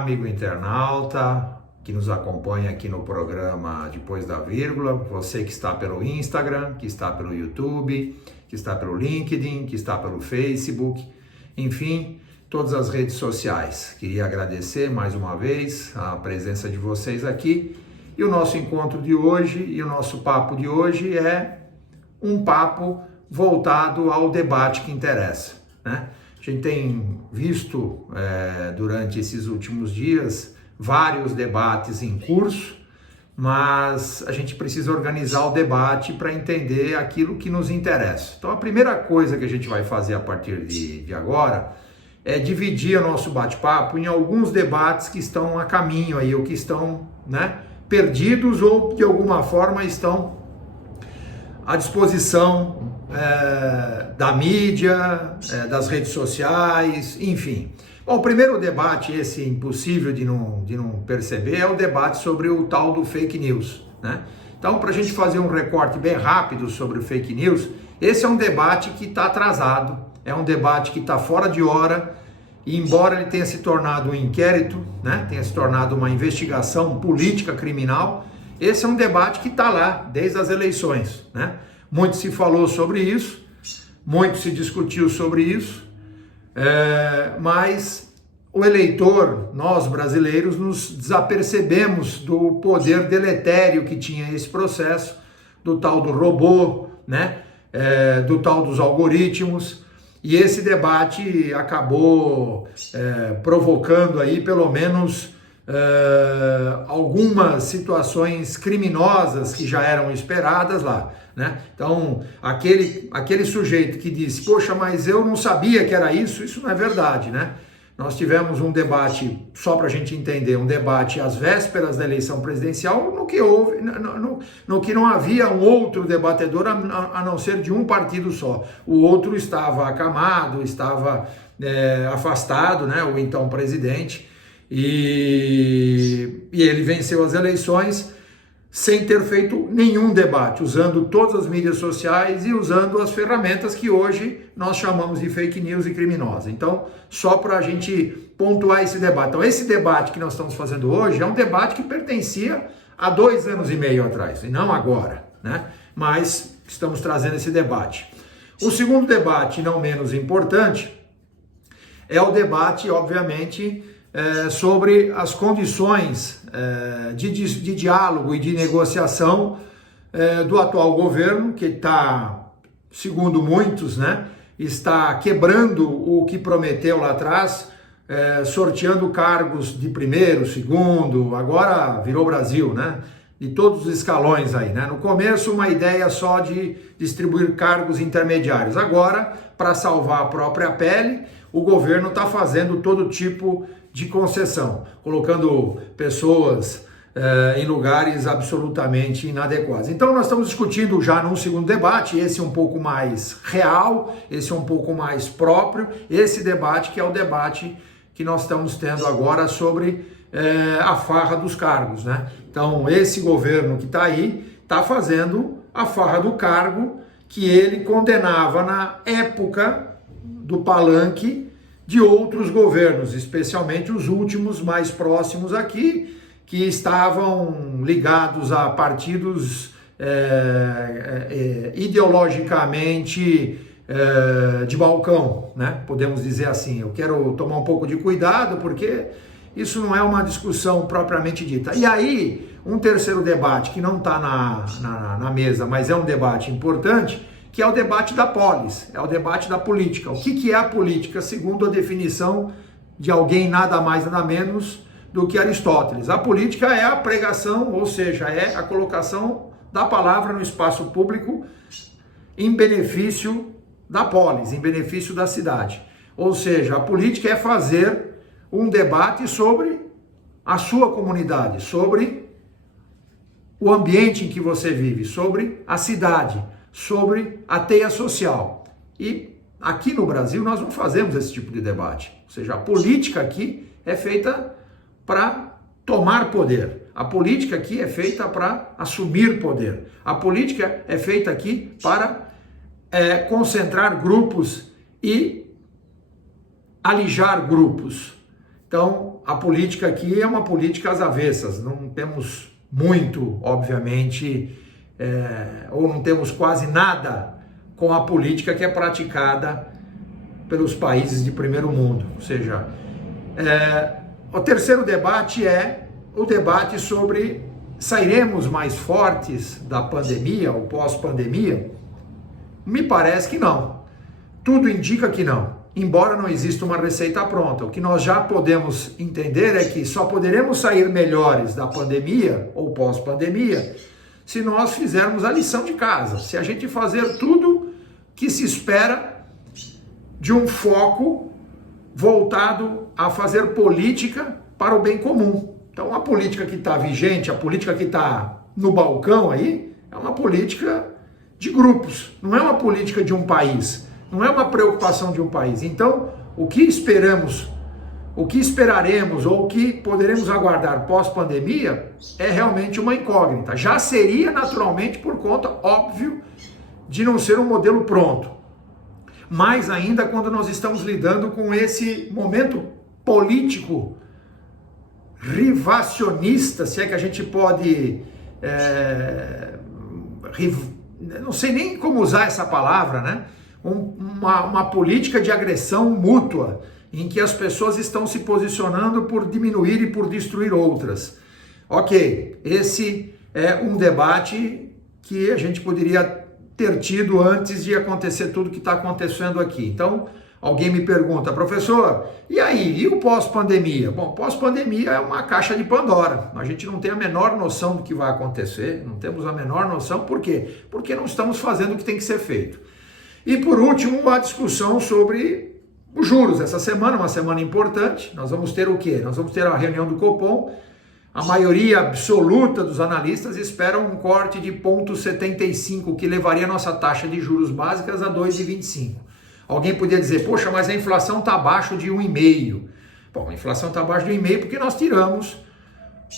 amigo internauta que nos acompanha aqui no programa Depois da Vírgula, você que está pelo Instagram, que está pelo YouTube, que está pelo LinkedIn, que está pelo Facebook, enfim, todas as redes sociais. Queria agradecer mais uma vez a presença de vocês aqui. E o nosso encontro de hoje e o nosso papo de hoje é um papo voltado ao debate que interessa, né? A gente tem visto durante esses últimos dias vários debates em curso, mas a gente precisa organizar o debate para entender aquilo que nos interessa. Então a primeira coisa que a gente vai fazer a partir de agora é dividir o nosso bate-papo em alguns debates que estão a caminho aí, ou que estão, né, perdidos ou de alguma forma estão à disposição da mídia, das redes sociais, enfim. Bom, o primeiro debate, esse impossível de não perceber, é o debate sobre o tal do fake news, né? Então, para a gente fazer um recorte bem rápido sobre o fake news, esse é um debate que está atrasado, é um debate que está fora de hora, e embora ele tenha se tornado um inquérito, né, tenha se tornado uma investigação política criminal, esse é um debate que está lá desde as eleições, né? Muito se falou sobre isso, muito se discutiu sobre isso, mas o eleitor, nós brasileiros, nos desapercebemos do poder deletério que tinha esse processo, do tal do robô, né? Do tal dos algoritmos, e esse debate acabou provocando aí pelo menos algumas situações criminosas que já eram esperadas lá, né? Então, aquele sujeito que disse, poxa, mas eu não sabia que era isso, isso não é verdade, né? Nós tivemos um debate, só para a gente entender, um debate às vésperas da eleição presidencial, no que não havia um outro debatedor a não ser de um partido só. O outro estava acamado, estava afastado, né? O então presidente, e ele venceu as eleições sem ter feito nenhum debate, usando todas as mídias sociais e usando as ferramentas que hoje nós chamamos de fake news e criminosa. Então, só para a gente pontuar esse debate. Então, esse debate que nós estamos fazendo hoje é um debate que pertencia a 2 anos e meio atrás, e não agora, né? Mas estamos trazendo esse debate. O segundo debate, não menos importante, é o debate, obviamente, sobre as condições de diálogo e de negociação do atual governo, que está, segundo muitos, né, está quebrando o que prometeu lá atrás, sorteando cargos de primeiro, segundo, agora virou Brasil, né, de todos os escalões aí, né? No começo uma ideia só de distribuir cargos intermediários, agora, para salvar a própria pele, o governo está fazendo todo tipo de concessão, colocando pessoas em lugares absolutamente inadequados. Então nós estamos discutindo já num segundo debate, esse um pouco mais real, esse um pouco mais próprio, esse debate que é o debate que nós estamos tendo agora sobre a farra dos cargos, né? Então esse governo que está aí está fazendo a farra do cargo que ele condenava na época do palanque de outros governos, especialmente os últimos mais próximos aqui, que estavam ligados a partidos ideologicamente de balcão, né? Podemos dizer assim. Eu quero tomar um pouco de cuidado, porque isso não é uma discussão propriamente dita. E aí, um terceiro debate que não está na mesa, mas é um debate importante, que é o debate da polis, é o debate da política. O que é a política, segundo a definição de alguém nada mais, nada menos do que Aristóteles? A política é a pregação, ou seja, é a colocação da palavra no espaço público em benefício da polis, em benefício da cidade. Ou seja, a política é fazer um debate sobre a sua comunidade, sobre o ambiente em que você vive, sobre a cidade, sobre a teia social. E aqui no Brasil nós não fazemos esse tipo de debate. Ou seja, a política aqui é feita para tomar poder. A política aqui é feita para assumir poder. A política é feita aqui para concentrar grupos e alijar grupos. Então, a política aqui é uma política às avessas, não temos muito, obviamente, ou não temos quase nada com a política que é praticada pelos países de primeiro mundo. Ou seja, o terceiro debate é o debate sobre sairemos mais fortes da pandemia ou pós-pandemia. Me parece que não. Tudo indica que não. Embora não exista uma receita pronta, o que nós já podemos entender é que só poderemos sair melhores da pandemia ou pós-pandemia se nós fizermos a lição de casa, se a gente fazer tudo que se espera de um foco voltado a fazer política para o bem comum. Então a política que está vigente, a política que está no balcão aí, é uma política de grupos, não é uma política de um país. Não é uma preocupação de um país. Então, o que esperamos, o que esperaremos ou o que poderemos aguardar pós-pandemia é realmente uma incógnita. Já seria naturalmente por conta, óbvio, de não ser um modelo pronto. Mais ainda quando nós estamos lidando com esse momento político rivacionista, se é que a gente pode... não sei nem como usar essa palavra, né? Uma política de agressão mútua, em que as pessoas estão se posicionando por diminuir e por destruir outras. Ok, esse é um debate que a gente poderia ter tido antes de acontecer tudo que está acontecendo aqui. Então, alguém me pergunta, professor, e aí, e o pós-pandemia? Bom, pós-pandemia é uma caixa de Pandora. A gente não tem a menor noção do que vai acontecer, não temos a menor noção. Por quê? Porque não estamos fazendo o que tem que ser feito. E por último, uma discussão sobre os juros. Essa semana, uma semana importante, nós vamos ter o quê? Nós vamos ter a reunião do Copom. A maioria absoluta dos analistas espera um corte de 0,75, que levaria a nossa taxa de juros básicas a 2,25. Alguém podia dizer, poxa, mas a inflação está abaixo de 1,5. Bom, a inflação está abaixo de 1,5 porque nós tiramos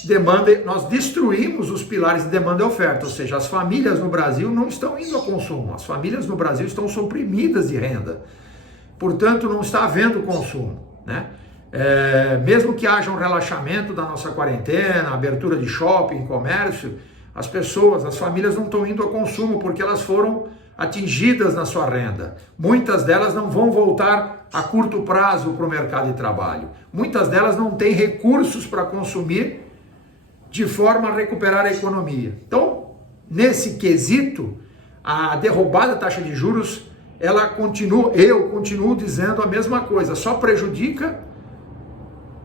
demanda, nós destruímos os pilares de demanda e oferta, ou seja, as famílias no Brasil não estão indo ao consumo, as famílias no Brasil estão suprimidas de renda, portanto não está havendo consumo, né? Mesmo que haja um relaxamento da nossa quarentena, abertura de shopping, comércio, as pessoas, as famílias não estão indo ao consumo porque elas foram atingidas na sua renda. Muitas delas não vão voltar a curto prazo para o mercado de trabalho, muitas delas não têm recursos para consumir de forma a recuperar a economia. Então, nesse quesito, a derrubada da taxa de juros, ela continua, eu continuo dizendo a mesma coisa, só prejudica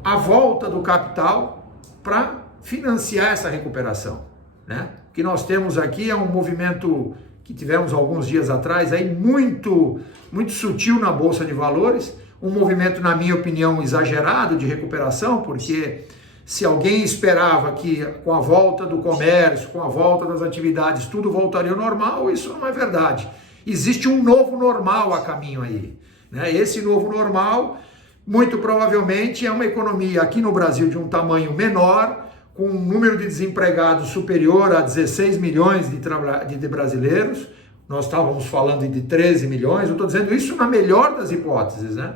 a volta do capital para financiar essa recuperação, né? O que nós temos aqui é um movimento que tivemos alguns dias atrás, aí muito sutil na Bolsa de Valores, um movimento, na minha opinião, exagerado de recuperação, porque se alguém esperava que com a volta do comércio, com a volta das atividades, tudo voltaria ao normal, isso não é verdade. Existe um novo normal a caminho aí, né? Esse novo normal, muito provavelmente, é uma economia aqui no Brasil de um tamanho menor, com um número de desempregados superior a 16 milhões de brasileiros. Nós estávamos falando de 13 milhões, eu estou dizendo isso na melhor das hipóteses, né?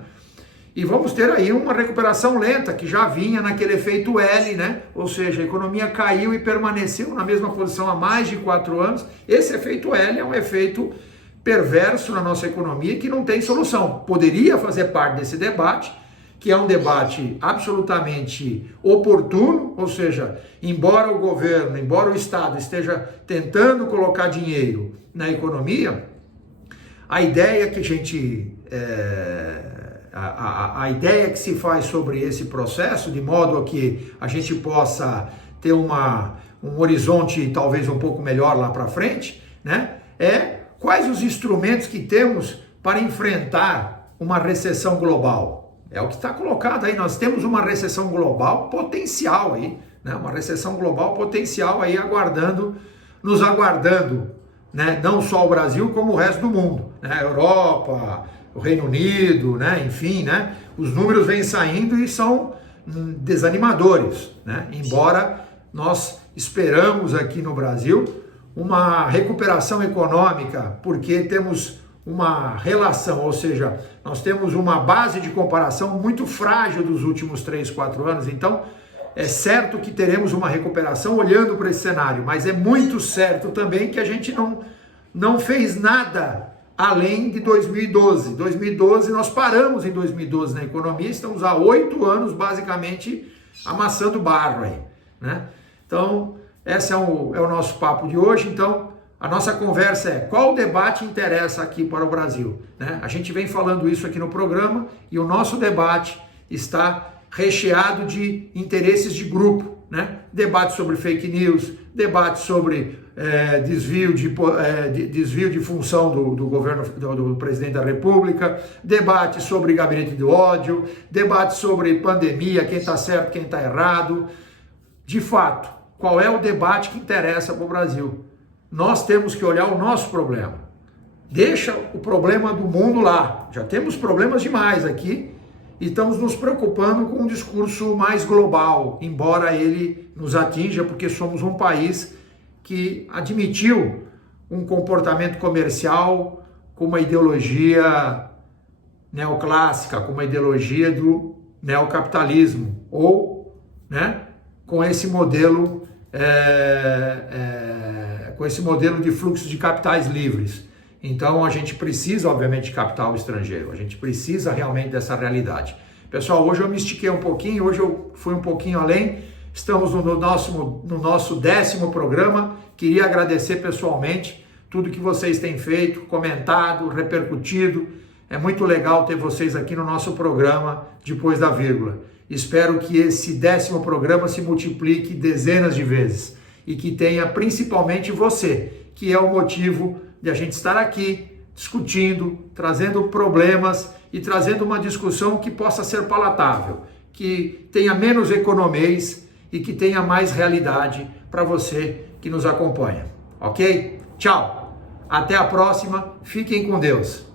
E vamos ter aí uma recuperação lenta, que já vinha naquele efeito L, né? Ou seja, a economia caiu e permaneceu na mesma posição há mais de 4 anos. Esse efeito L é um efeito perverso na nossa economia que não tem solução. Poderia fazer parte desse debate, que é um debate absolutamente oportuno, ou seja, embora o governo, embora o Estado esteja tentando colocar dinheiro na economia, a ideia que a gente... A ideia que se faz sobre esse processo, de modo a que a gente possa ter um horizonte talvez um pouco melhor lá para frente, né? Quais os instrumentos que temos para enfrentar uma recessão global. É o que está colocado aí, nós temos uma recessão global potencial aí, né? Uma recessão global potencial aí nos aguardando, né? Não só o Brasil, como o resto do mundo, né? A Europa, o Reino Unido, né? Enfim, né? Os números vêm saindo e são desanimadores, né? Embora nós esperamos aqui no Brasil uma recuperação econômica, porque temos uma relação, ou seja, nós temos uma base de comparação muito frágil dos últimos 3, 4 anos, então é certo que teremos uma recuperação olhando para esse cenário, mas é muito certo também que a gente não fez nada além de 2012. 2012, nós paramos em 2012 na economia, estamos há 8 anos basicamente amassando barro aí, né? Então, esse é o nosso papo de hoje. Então, a nossa conversa é qual debate interessa aqui para o Brasil, né? A gente vem falando isso aqui no programa e o nosso debate está recheado de interesses de grupo, né? Debate sobre fake news, debate sobre desvio de função do governo do presidente da República, debate sobre gabinete do ódio, debate sobre pandemia, quem está certo, quem está errado. De fato, qual é o debate que interessa para o Brasil? Nós temos que olhar o nosso problema. Deixa o problema do mundo lá. Já temos problemas demais aqui e estamos nos preocupando com um discurso mais global, embora ele nos atinja, porque somos um país que admitiu um comportamento comercial com uma ideologia neoclássica, com uma ideologia do neocapitalismo, ou, né, com esse modelo de fluxo de capitais livres. Então a gente precisa, obviamente, de capital estrangeiro, a gente precisa realmente dessa realidade. Pessoal, hoje eu me estiquei um pouquinho, hoje eu fui um pouquinho além, estamos no nosso 10º programa. Queria agradecer pessoalmente tudo que vocês têm feito, comentado, repercutido. É muito legal ter vocês aqui no nosso programa Depois da Vírgula. Espero que esse 10º programa se multiplique dezenas de vezes e que tenha principalmente você, que é o motivo de a gente estar aqui discutindo, trazendo problemas e trazendo uma discussão que possa ser palatável, que tenha menos economês e que tenha mais realidade para você que nos acompanha. Ok? Tchau! Até a próxima, fiquem com Deus!